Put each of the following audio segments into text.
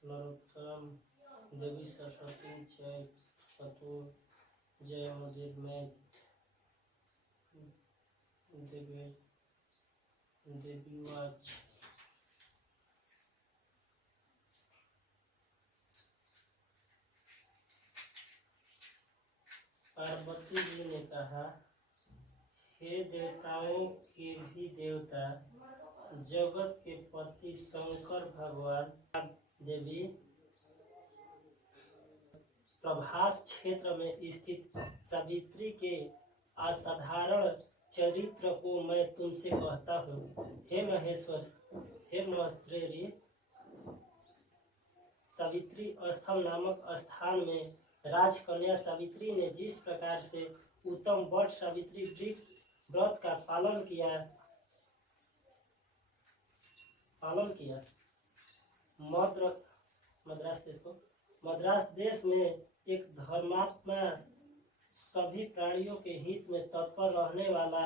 नरोत्तम देवी सरस्वती जय कतुर जय मुदिर मैथ देवीवाच। पार्वती जी ने कहा, हे देवताओं के भी देवता, जगत के पति शंकर भगवान देवी प्रभास क्षेत्र में स्थित सावित्री के असाधारण चरित्र को मैं तुमसे कहता हूँ। हे महेश्वर, हे महेश्वरी, सावित्री स्थल नामक स्थान में राजकन्या सावित्री ने जिस प्रकार से उत्तम वट सावित्री व्रत का पालन किया मद्रास देश में एक धर्मात्मा, सभी प्राणियों के हित में तत्पर रहने वाला,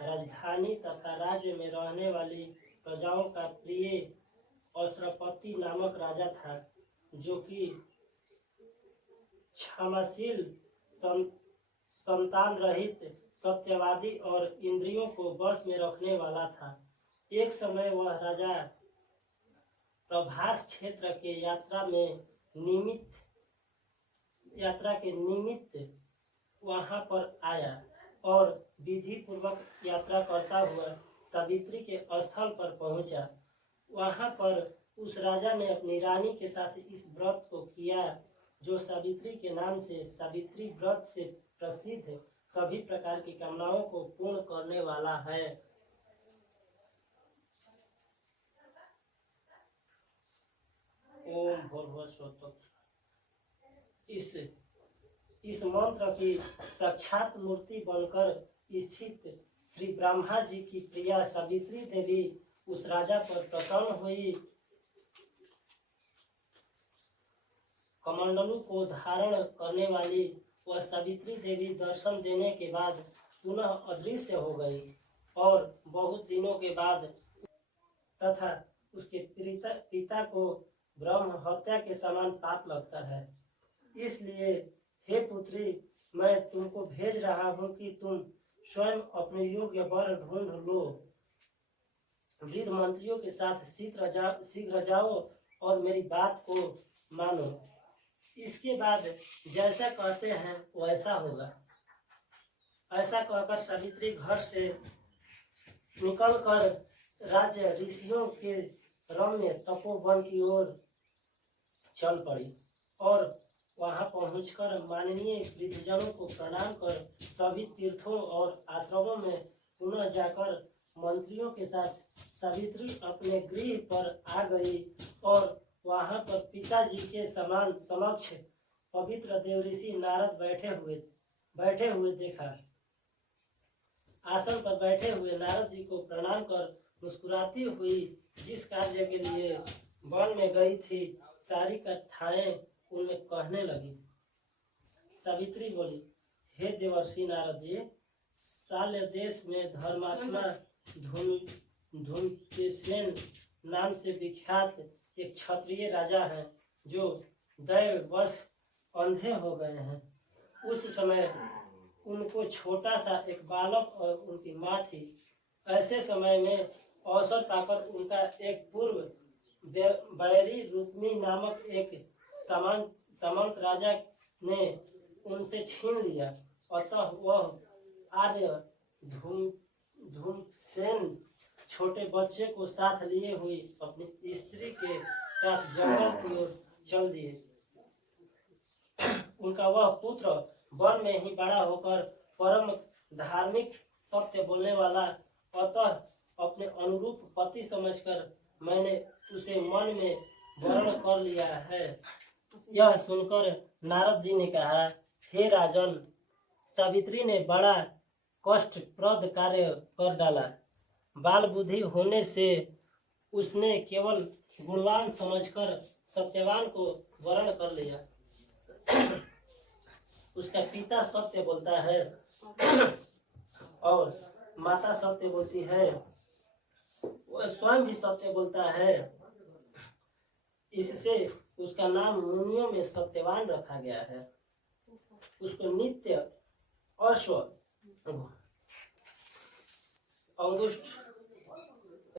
राजधानी तथा राज्य में रहने वाली प्रजाओं का प्रिय अश्रपति नामक राजा था, जो कि क्षमाशील, संतान रहित, सत्यवादी और इंद्रियों को वश में रखने वाला था। एक समय वह राजा प्रभास क्षेत्र के यात्रा के निमित्त वहां पर आया और विधि पूर्वक यात्रा करता हुआ सावित्री के स्थल पर पहुंचा। वहां पर उस राजा ने अपनी रानी के साथ इस व्रत को किया, जो सावित्री के नाम से सावित्री व्रत से प्रसिद्ध सभी प्रकार की कामनाओं को पूर्ण करने वाला है। ओम भूर्भुवस्सुः। इस मंत्र की साक्षात मूर्ति बनकर स्थित श्री ब्रह्मा जी की प्रिया सावित्री देवी उस राजा पर प्रसन्न हुई। कमंडलू को धारण करने वाली वह सावित्री देवी दर्शन देने के बाद पुनः अदृश्य हो गई और बहुत दिनों के बाद तथा उसके पिता को ब्रह्म हत्या के समान पाप लगता है। इसलिए हे पुत्री, मैं तुमको भेज रहा हूँ कि तुम स्वयं अपने योग्य वर ढूंढ लो। वृद्ध मंत्रियों के साथ शीघ्र जाओ और मेरी बात को मानो। इसके बाद जैसा कहते हैं वैसा होगा। ऐसा कहकर सावित्री घर से निकलकर राजा ऋषियों के रम्य तपोवन की ओर चल पड़ी और वहां पहुंचकर माननीय वृद्धजनों को प्रणाम कर सभी तीर्थों और आश्रमों में पुनः जाकर मंत्रियों के साथ सावित्री अपने गृह पर आ गई और वहां पर पिताजी के समक्ष पवित्र देवऋषि नारद बैठे हुए देखा। आसन पर बैठे हुए नारद जी को प्रणाम कर मुस्कुराती हुई जिस कार्य के लिए वन में गई थी, सारी कथाएं उनमें कहने लगी। सावित्री बोली, हे देवर्षि नारद जी, शाल्य देश में धर्मात्मा धूम्रसेन नाम से विख्यात एक क्षत्रिय राजा है, जो दैववश अंधे हो गए हैं। उस समय उनको छोटा सा एक बालक और उनकी माँ थी। ऐसे समय में अवसर पाकर उनका एक पूर्व बैरी रुक्मी नामक एक सामंत राजा ने उनसे छीन लिया। अतः वह आर्य धूम्रसेन छोटे बच्चे को साथ लिए हुई अपनी स्त्री के साथ जंगल की ओर चल दिए। उनका वह पुत्र वन में ही बड़ा होकर परम धार्मिक, सत्य बोलने वाला, अतः अपने अनुरूप पति समझकर मैंने उसे मन में वर्ण कर लिया है। यह सुनकर नारद जी ने कहा, हे राजन, सावित्री ने बड़ा कष्टप्रद कार्य कर डाला। बाल बुद्धि होने से उसने केवल गुणवान समझकर सत्यवान को वर्ण कर लिया। उसका पिता सत्य बोलता है और माता सत्य बोलती है, वह स्वयं भी सत्य बोलता है। इससे उसका नाम मुनियों में सत्यवान रखा गया है। उसको नित्य अश्व, अंगुष्ठ